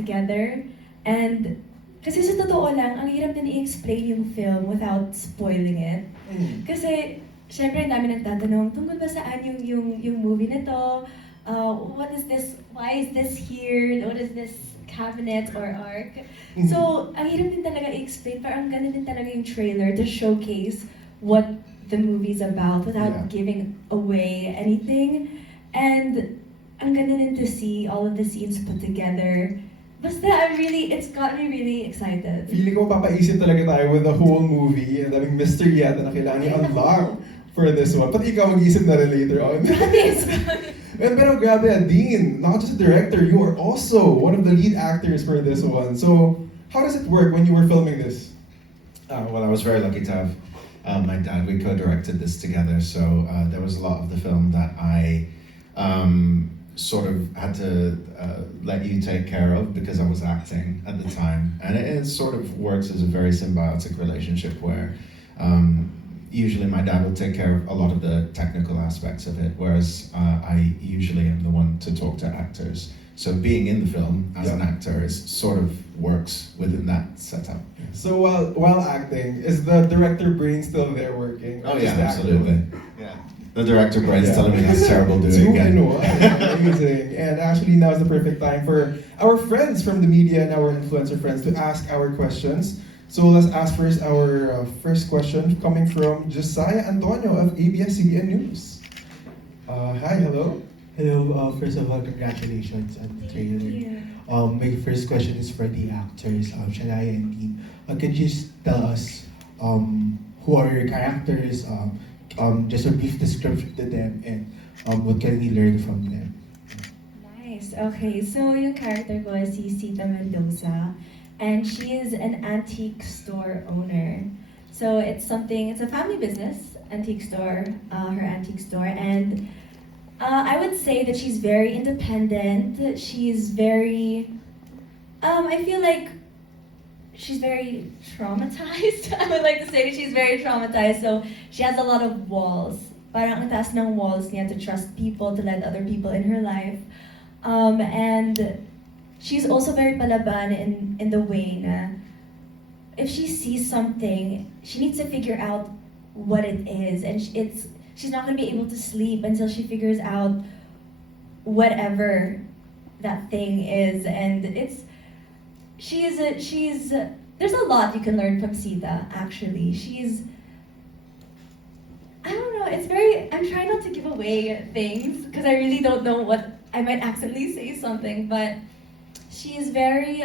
together. And kasi sa totoo lang, ang hirap din i-explain yung film without spoiling it. Kasi, syempre, ang dami nagtatanong, tungkol ba saan yung movie na to? What is this? Why is this here? What is this cabinet or arc? So, ang hirap din talaga i-explain. Parang ganun din talaga yung trailer to showcase what the movie's about without giving away anything. And ang ganda din to see all of the scenes put together. Basta, it's got me really excited. Feeling ko papaisip talaga tayo with the whole movie and daming mystery yata na kailangan i-unlock for this one. Pati ikaw mag-isip na rin later on. Promise! Pero grabe, Dean, not just a director, you are also one of the lead actors for this one. So, how does it work when you were filming this? Well, I was very lucky to have my dad. We co-directed this together, so there was a lot of the film that I sort of had to let you take care of because I was acting at the time. And it sort of works as a very symbiotic relationship where usually my dad will take care of a lot of the technical aspects of it, whereas I usually am the one to talk to actors. So being in the film as an actor is sort of works within that setup. So while acting, is the director brain still there working? Oh yeah, absolutely. Yeah. The director brain's telling me that's terrible doing again. Amazing. And actually now is the perfect time for our friends from the media and our influencer friends to ask our questions. So let's ask first our first question coming from Josiah Antonio of ABS-CBN News. Hi, hello. Hello, first of all, congratulations on the trailer. My first question is for the actors, Shanaia and Dean. Can you just tell us who are your characters, just a brief description to them, and what can we learn from them? Nice. Okay, so yung character ko is si Sita Mendoza, and she is an antique store owner. So it's a family business, antique store, her antique store, and I would say that she's very independent. She's very, I feel like she's very traumatized. I would like to say she's very traumatized. So she has a lot of walls. Parang ang taas ng walls niya to trust people, to let other people in her life. And she's also very palaban in the way na if she sees something, she needs to figure out what it is. And she's not going to be able to sleep until she figures out whatever that thing is. And there's a lot you can learn from Sita, actually. I don't know, I'm trying not to give away things because I really don't know what, I might accidentally say something, but she is very,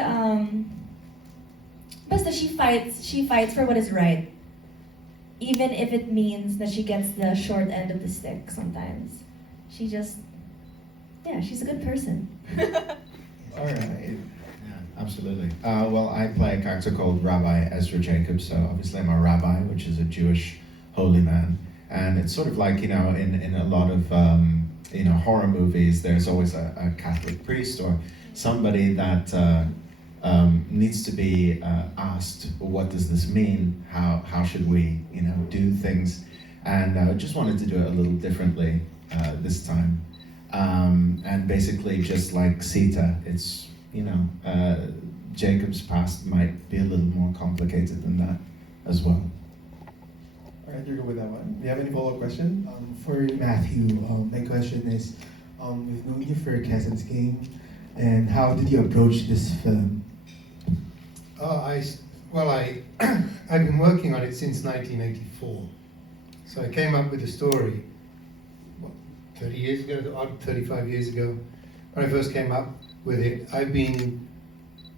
basta she fights for what is right. Even if it means that she gets the short end of the stick sometimes. She's a good person. All right. Yeah, absolutely. Well, I play a character called Rabbi Ezra Jacob, so obviously I'm a rabbi, which is a Jewish holy man. And it's sort of like, in a lot of, horror movies, there's always a Catholic priest or somebody that needs to be asked, what does this mean? How should we, do things? And I just wanted to do it a little differently this time. And basically, just like Sita, it's, Jacob's past might be a little more complicated than that as well. All right, you're good with that one. Do you have any follow-up question? For Matthew, my question is, we've known you for Quezon's Game, and how did you approach this film? I've been working on it since 1984. So I came up with the story, 30 years ago, 35 years ago, when I first came up with it. I've been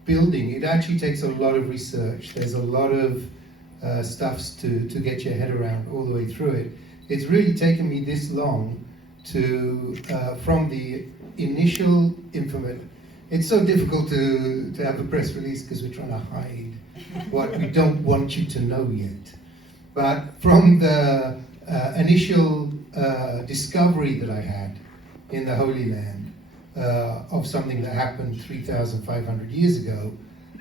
building. It actually takes a lot of research. There's a lot of stuffs to get your head around all the way through it. It's really taken me this long to, from the initial information. It's so difficult to have a press release because we're trying to hide what we don't want you to know yet. But from the initial discovery that I had in the Holy Land of something that happened 3,500 years ago,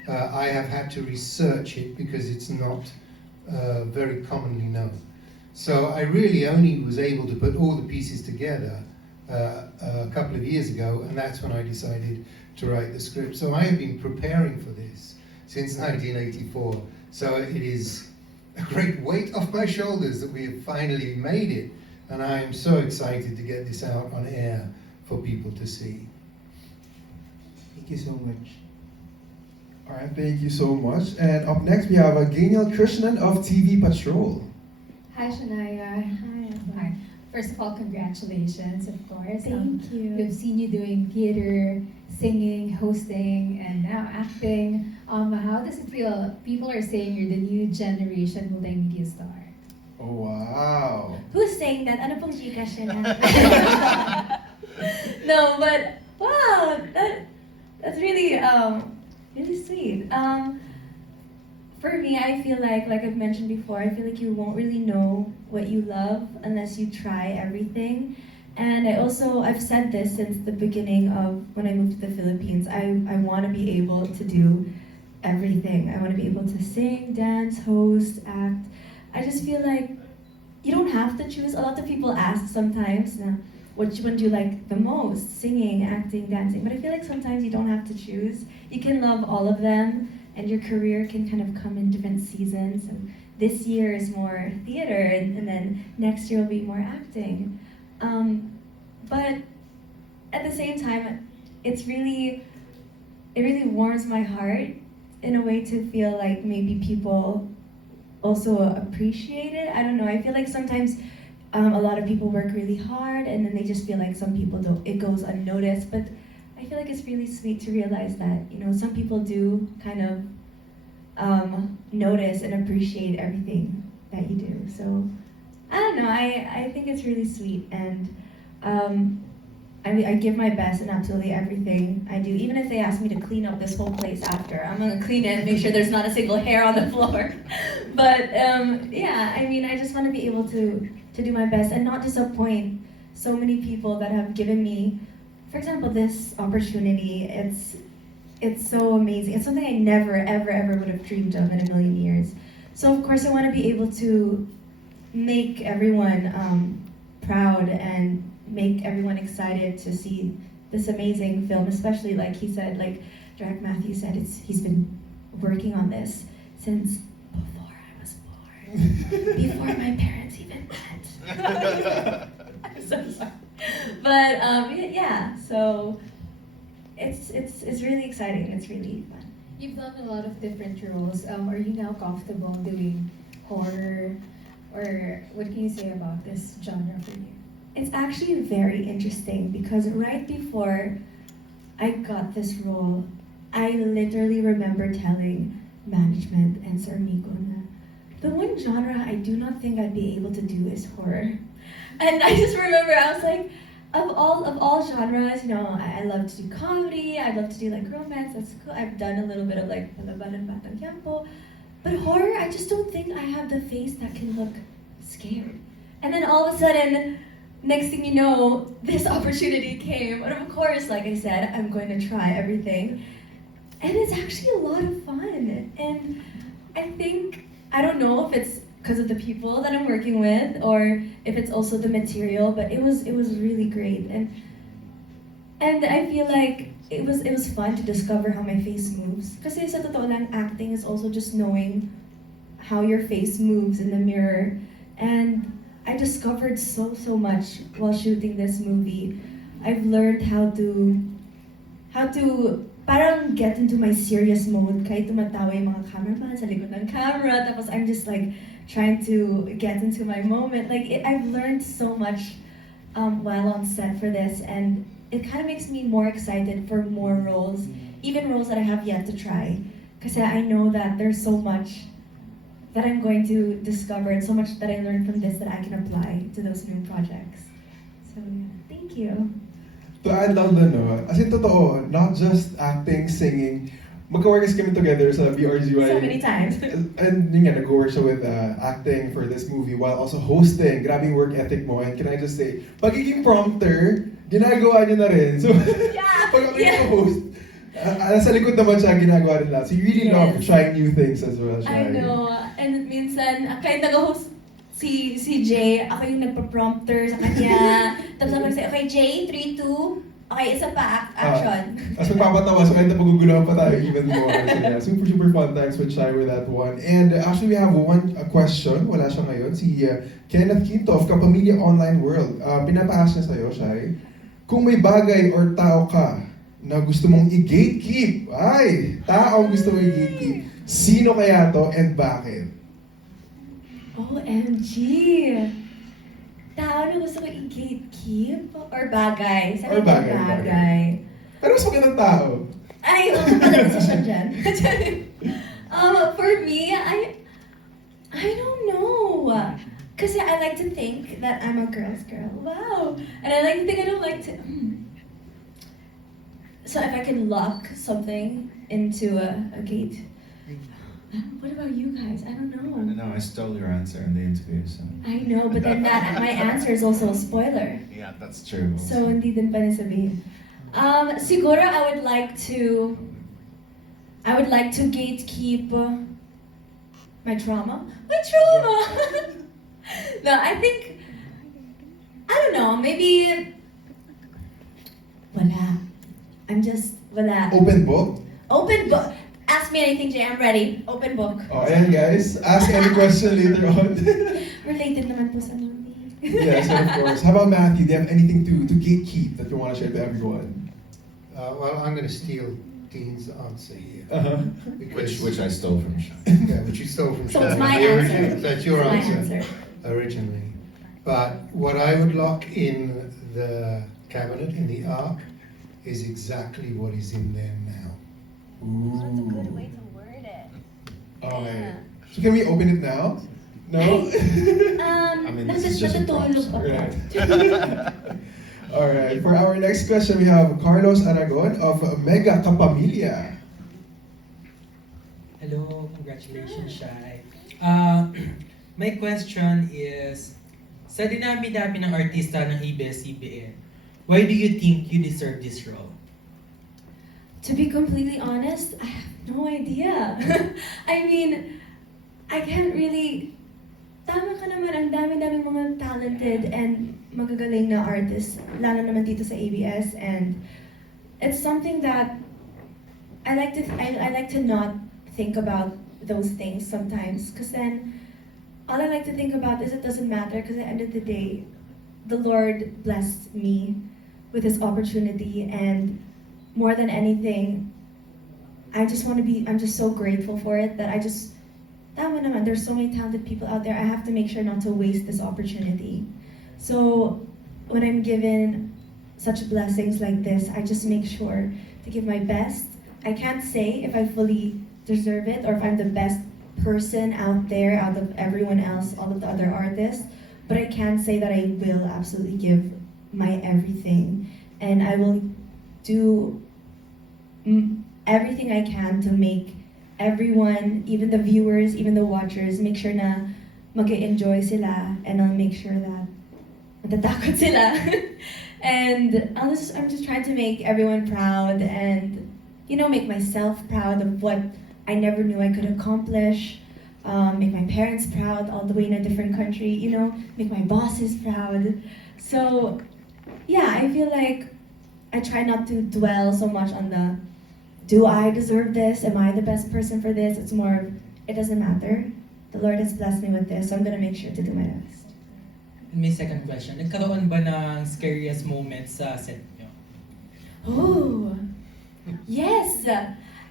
I have had to research it because it's not very commonly known. So I really only was able to put all the pieces together a couple of years ago, and that's when I decided to write the script. So I have been preparing for this since 1984. So it is a great weight off my shoulders that we have finally made it. And I am so excited to get this out on air for people to see. Thank you so much. All right, thank you so much. And up next, we have Gainel Krishnan of TV Patrol. Hi, Shanaia. Hi. First of all, congratulations, of course. Thank you. We've seen you doing theater, singing, hosting, and now acting. How does it feel? People are saying you're the new generation multimedia star. Oh, wow. Who's saying that? Ano pong Gcash nila? No, but wow, that's really really sweet. For me, I feel like I've mentioned before, I feel like you won't really know what you love unless you try everything. And I've said this since the beginning of when I moved to the Philippines. I want to be able to do everything. I want to be able to sing, dance, host, act. I just feel like you don't have to choose. A lot of people ask sometimes, which one do you like the most? Singing, acting, dancing. But I feel like sometimes you don't have to choose. You can love all of them, and your career can kind of come in different seasons. And this year is more theater, and then next year will be more acting. But at the same time, it really warms my heart in a way to feel like maybe people also appreciate it. I don't know. I feel like sometimes a lot of people work really hard, and then they just feel like some people don't. It goes unnoticed. But I feel like it's really sweet to realize that some people do kind of notice and appreciate everything that you do. So I don't know. I think it's really sweet, and I give my best in absolutely everything I do. Even if they ask me to clean up this whole place after, I'm gonna clean it and make sure there's not a single hair on the floor. But yeah, I mean, I just want to be able to do my best and not disappoint so many people that have given me, for example, this opportunity. It's so amazing. It's something I never, ever would have dreamed of in a million years. So of course I want to be able to make everyone proud and make everyone excited to see this amazing film, especially like he said, like Derek Matthews said, he's been working on this since before I was born, before my parents even met. I'm so sorry. But yeah, so it's really exciting. It's really fun. You've done a lot of different roles. Are you now comfortable doing horror? Or what can you say about this genre for you? It's actually very interesting because right before I got this role, I literally remember telling management and Sir Miko na the one genre I do not think I'd be able to do is horror. And I just remember I was like, of all genres, I love to do comedy, I love to do like romance, that's cool. I've done a little bit of like Batang, Quiapo. But horror, I just don't think I have the face that can look scared. And then all of a sudden, next thing you know, this opportunity came. And of course, like I said, I'm going to try everything. And it's actually a lot of fun. And I think, I don't know if it's because of the people that I'm working with or if it's also the material, but it was really great. And I feel like it was fun to discover how my face moves. Kasi sa totoo lang, acting is also just knowing how your face moves in the mirror. And I discovered so much while shooting this movie. I've learned how to parang get into my serious mode kahit tumatawa yung mga cameraman sa likod ng camera. Tapos I'm just like trying to get into my moment. I've learned so much while on set for this, and it kind of makes me more excited for more roles, even roles that I have yet to try. Because I know that there's so much that I'm going to discover and so much that I learned from this that I can apply to those new projects. So yeah, thank you. To add lang dun, as in totoo, not just acting, singing, magka-work kami together sa BRGY. So many times. And yun nga, nag-work siya with acting for this movie while also hosting. Grabe yung work ethic mo. And can I just say, pagiging prompter, ginagawa niyo na rin. So, Yeah, pag ako yeah. yung host, nasa likod naman siya, ginagawa rin lahat. So you really love Yes. trying new things as well, I Shai. know. And minsan, kahit nag-host si Jay, ako yung nagpa-prompter sa kanya. Tapos ako say, okay Jay, 3, 2, Okay, isa pa, action. Tapos magpapatawa, so kahit na paguguluhan pa tayo, even more. So yeah, super fun times with Shai with that one. And actually, we have a question, wala siya ngayon, si Kenneth Quinto of Kapamilya Online World. Pinapaas niya sa'yo, Shai, kung may bagay or tao ka na gusto mong i-gatekeep, taong gusto mong i-gatekeep, sino kaya to and bakit? OMG! Tao na gusto ko i-gatekeep? Or bagay? Sabi Or ko bagay. Pero mas magandang tao. Ay, wala pala decision dyan. For me, I don't know. Kasi I like to think that I'm a girl's girl. Wow! And I like to think I don't like to... So if I can lock something into a gate... What about you guys? I don't I know. don't know, I stole your answer in the interview, so. I know, but then my answer is also a spoiler. Yeah, that's true. So hindi din pa nasabihin. Siguro I would like to gatekeep my trauma. My trauma! No, I think, I don't know, maybe, wala. Wala. Open book? Open book. Ask me anything, Jay, I'm ready. Open book. Oh, ayan guys, ask any question later on. Related naman po sa movie. Yes, of course. How about Matthew? Do you have anything to gatekeep that you want to share to everyone? Well, I'm going to steal Dean's answer here. Uh-huh. Which I stole from Sean. Yeah, which you stole from So it's Shanaia, my the answer. original. That's your It's my answer, answer. originally. But what I would lock in the cabinet, in the ark, is exactly what is in there now. Ooh. That's a good way to word it. Okay. So can we open it now? No? I mean, this is just a prop, natutulog so- ako. Right. Alright, for our next question, we have Carlos Aragon of Mega Kapamilya. Hello, congratulations, Shai. My question is, sa dinami-dami ng artista ng ABS-CBN, why do you think you deserve this role? To be completely honest, I have no idea. I mean, I can't really... Tama ka naman, ang dami-dami mga talented and magagaling na artists, lalo naman dito sa ABS, and it's something that I like to not think about those things sometimes, because then all I like to think about is it doesn't matter, because at the end of the day, the Lord blessed me with this opportunity, and more than anything, I'm just so grateful for it that tama naman, there's so many talented people out there. I have to make sure not to waste this opportunity. So when I'm given such blessings like this, I just make sure to give my best. I can't say if I fully deserve it or if I'm the best person out there out of everyone else, all of the other artists, but I can say that I will absolutely give my everything, and I will do everything I can to make everyone, even the viewers, even the watchers, make sure na mag-enjoy sila, and I'll make sure that matatakot sila. And I'm just trying to make everyone proud and, make myself proud of what I never knew I could accomplish, make my parents proud all the way in a different country, make my bosses proud. So, yeah, I feel like I try not to dwell so much on do I deserve this? Am I the best person for this? It's more of, it doesn't matter. The Lord has blessed me with this, so I'm gonna make sure to do my best. And my second question, nagkaroon ba ng scariest moments sa set nyo? Oh, yes!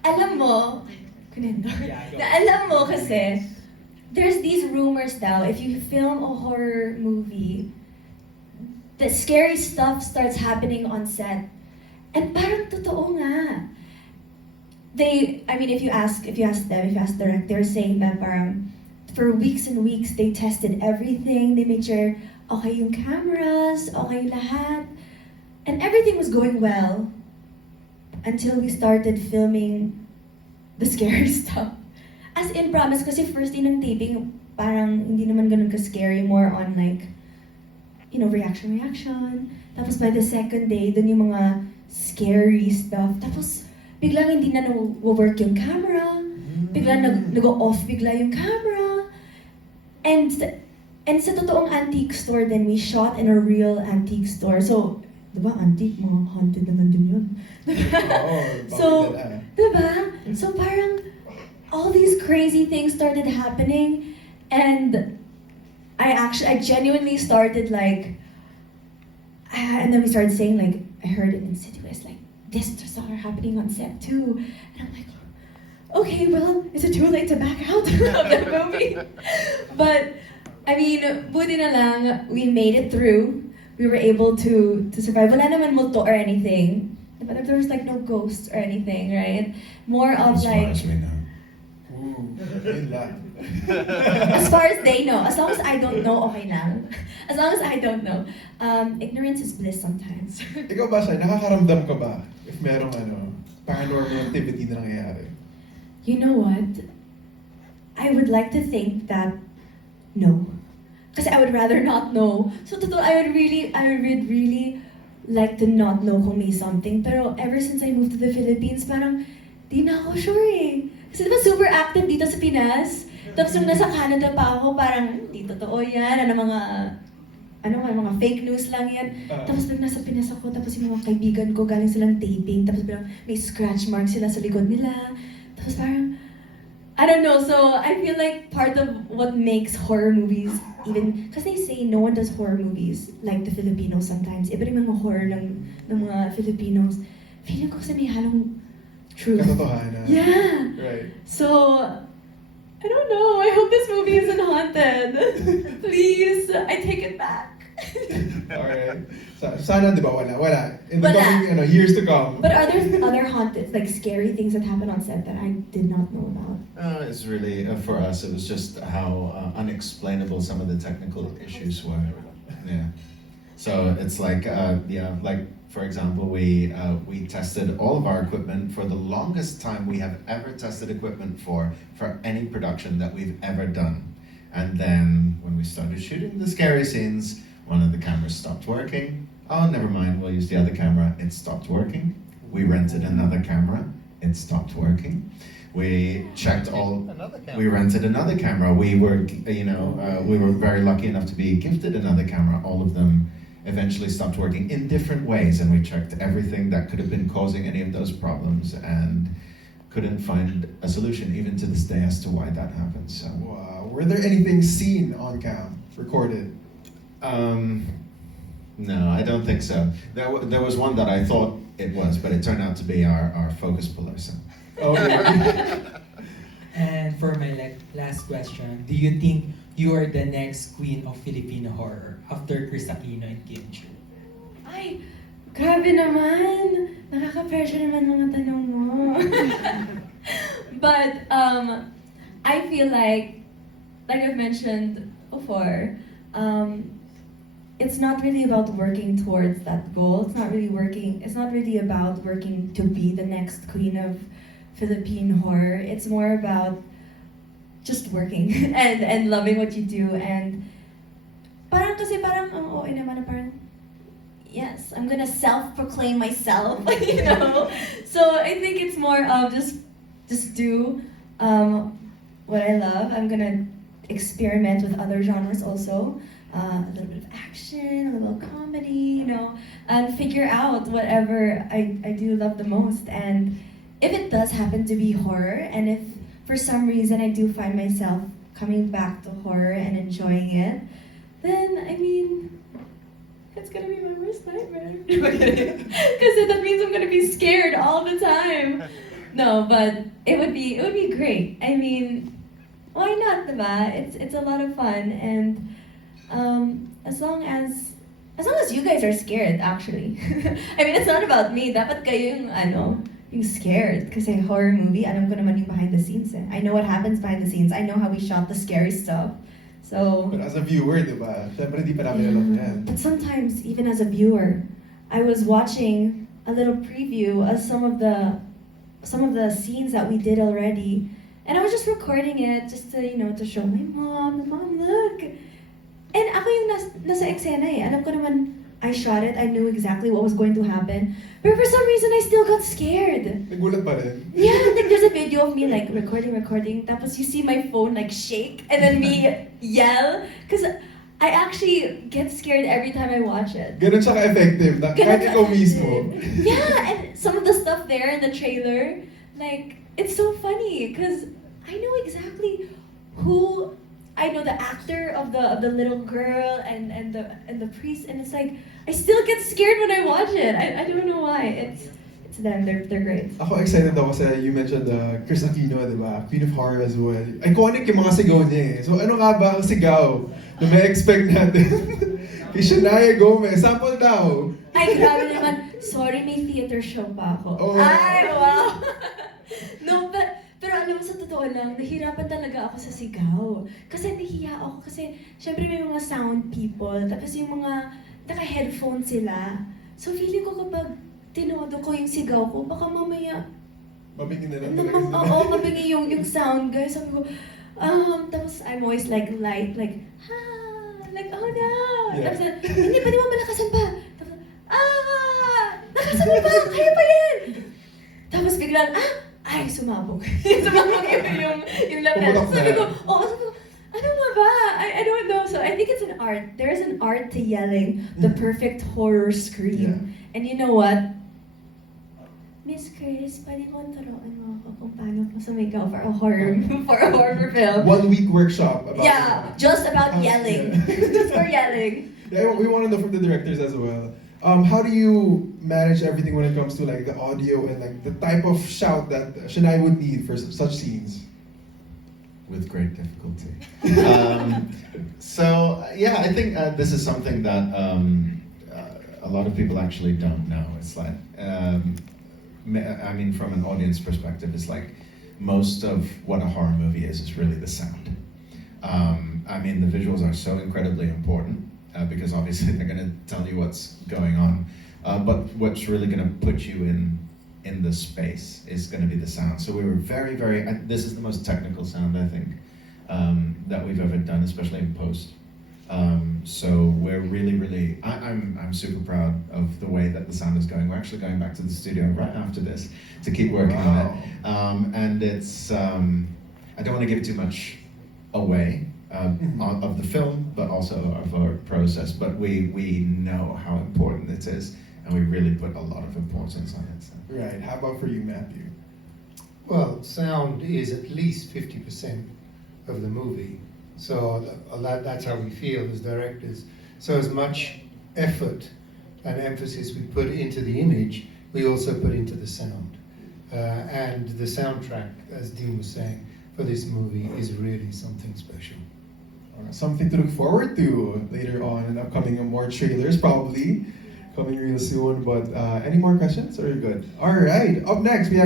Alam mo, kunento. Yeah, go. Na alam mo kasi, there's these rumors now, if you film a horror movie, the scary stuff starts happening on set. And parang totoo nga. If you ask the director, they're saying that parang for weeks and weeks, they tested everything. They made sure okay yung cameras, okay lahat. And everything was going well until we started filming the scary stuff. As in, promise, kasi first day ng taping, parang hindi naman ganun ka-scary, more on like, reaction. Tapos by the second day, dun yung mga scary stuff. Tapos, biglang hindi na work yung camera. Biglang nag-off bigla yung camera. And sa totoong antique store then we shot in a real antique store. So, diba, antique, mga haunted naman din yun. Oo, So, bakit na? diba? So parang, all these crazy things started happening, and I genuinely started like, and then we started saying like, I heard it in City West, like, this are happening on set too. And I'm like, okay, well, is it too late to back out of that movie? But, I mean, buti na lang, we made it through. We were able to survive. Wala naman multo or anything. But there was like no ghosts or anything, right? More of As far like, as we know. Ooh, yun lang. as far as they know, as long as I don't know, okay lang. As long as I don't know. Ignorance is bliss sometimes. Ikaw ba, Shai, nakakaramdam ka ba if merong paranormal activity na nangyayari? You know what? I would like to think that no. Because I would rather not know. So totoo, I would really like to not know kung may something. Pero ever since I moved to the Philippines, parang di na ako sure eh. Kasi diba super active dito sa Pinas? Tapos nung nasa Canada pa ako, parang di totoo yan. Mga fake news lang yan. Tapos pag nasa Pinas ako, tapos yung mga kaibigan ko galing silang taping, tapos parang may scratch mark sila sa likod nila. Tapos parang, I don't know, so I feel like part of what makes horror movies even, because they say no one does horror movies like the Filipinos sometimes. Iba rin mga horror ng mga Filipinos. Feeling ko kasi may halong truth. Katotohanan. Yeah. Right. So, I don't know. I hope this movie isn't haunted. Please, I take it back. Alright. Sana, di ba, wala. In the Wala. coming years to come. But are there other haunted, like scary things that happen on set that I did not know about? It's really, for us, it was just how unexplainable some of the technical issues were. Yeah. So it's like, like for example, we tested all of our equipment for the longest time we have ever tested equipment for any production that we've ever done. And then when we started shooting the scary scenes, one of the cameras stopped working. Oh, never mind, we'll use the other camera. It stopped working. We rented another camera. It stopped working. We checked all. We rented another camera. We were, we were very lucky enough to be gifted another camera. All of them eventually stopped working in different ways, and we checked everything that could have been causing any of those problems, and couldn't find a solution even to this day as to why that happened. So. Wow. Were there anything seen on cam, recorded? No, I don't think so. There was one that I thought it was, but it turned out to be our focus puller. So. Okay. And for my last question, do you think you are the next queen of Filipino horror after Chris Aquino and Kim Chiu? Ay, grabe naman! Nakaka-pressure naman mga tanong mo. But, I feel like I've mentioned before, it's not really about working towards that goal. It's not really about working to be the next queen of Philippine horror. It's more about just working and loving what you do, and parang ang OA naman na parang, yes, I'm gonna self-proclaim myself, So I think it's more of just do what I love. I'm gonna experiment with other genres also. A little bit of action, a little comedy, and figure out whatever I do love the most. And if it does happen to be horror, and if for some reason I do find myself coming back to horror and enjoying it, then I mean, it's gonna be my worst nightmare. Because that means I'm gonna be scared all the time. No, but it would be great. I mean, why not, diba? It's a lot of fun, and as long as you guys are scared, actually. I mean, it's not about me. Dapat kayo yung scared. Kasi horror movie, alam ko naman yung behind the scenes. I know what happens behind the scenes. I know how we shot the scary stuff. So. But as a viewer, diba? Siyempre, di pa namin alam yan. But sometimes, even as a viewer, I was watching a little preview of some of the scenes that we did already, and I was just recording it just to to show my mom, look. And ako yung nasa eksena eh. Alam ko naman, I shot it, I knew exactly what was going to happen. But for some reason, I still got scared. Nagulat pa rin. Yeah, like there's a video of me like recording. Tapos you see my phone like shake and then me yell. Because I actually get scared every time I watch it. Ganun siya ka-effective. Kahit ikaw mismo. Yeah, and some of the stuff there in the trailer, like, it's so funny because I know exactly who. I know the actor of the little girl and the priest, and it's like I still get scared when I watch it. I don't know why. It's them. They're great. Ako excited ako kasi you mentioned Chris Aquino, di ba? Queen of Horror as well. Iconic yung mga sigaw niya eh. So ano nga ba ang sigaw na may expect natin? Kay Shanaia Gomez, sample daw. Ay, grabe naman. Sorry, may theater show pa ako. Oh. Ay, wow. No, pero alam mo, sa totoo lang, nahirapan talaga ako sa sigaw. Kasi nahiya ako kasi, syempre may mga sound people, tapos yung mga naka-headphone sila. So feeling ko kapag tinodo ko yung sigaw ko, baka mamaya, Mabingin na lang talaga sila. oo, mabingi yung sound, guys. Sabi ko, tapos I'm always like light, like, like, oh no. Yeah. Tapos, hindi, pwede mo malakasan pa. Tapos, nakasan mo pa, kaya pa yan. Tapos biglang, ay, sumabog. Sumabog yung lapel. Sabi ko, ano nga ba? I don't know. So I think it's an art. There is an art to yelling the perfect horror scream. Yeah. And you know what? Miss Chris, pwede mo turuan mo ako kung paano ko sumigaw for a horror film. 1 week workshop about Just about yelling. Just for yelling. Yeah, we want to know from the directors as well. How do you manage everything when it comes to like the audio and like the type of shout that Shanaia would need for such scenes? With great difficulty. So yeah, I think this is something that a lot of people actually don't know. It's like, I mean, from an audience perspective, it's like most of what a horror movie is really the sound. I mean, the visuals are so incredibly important because obviously they're going to tell you what's going on. But what's really going to put you in the space is going to be the sound. So we were very, this is the most technical sound, I think, that we've ever done, especially in post. So we're really, I'm super proud of the way that the sound is going. We're actually going back to the studio right after this to keep working on it. And it's, I don't want to give too much away of the film, but also of our process. But we know how important it is, and we really put a lot of importance on it. So. Right. How about for you, Matthew? Well, sound is at least 50% of the movie. So that's how we feel as directors. So as much effort and emphasis we put into the image, we also put into the sound. And the soundtrack, as Dean was saying, for this movie is really something special. Something to look forward to later on in upcoming more trailers, probably coming real soon. But any more questions? Or you're good? All right. Up next, we have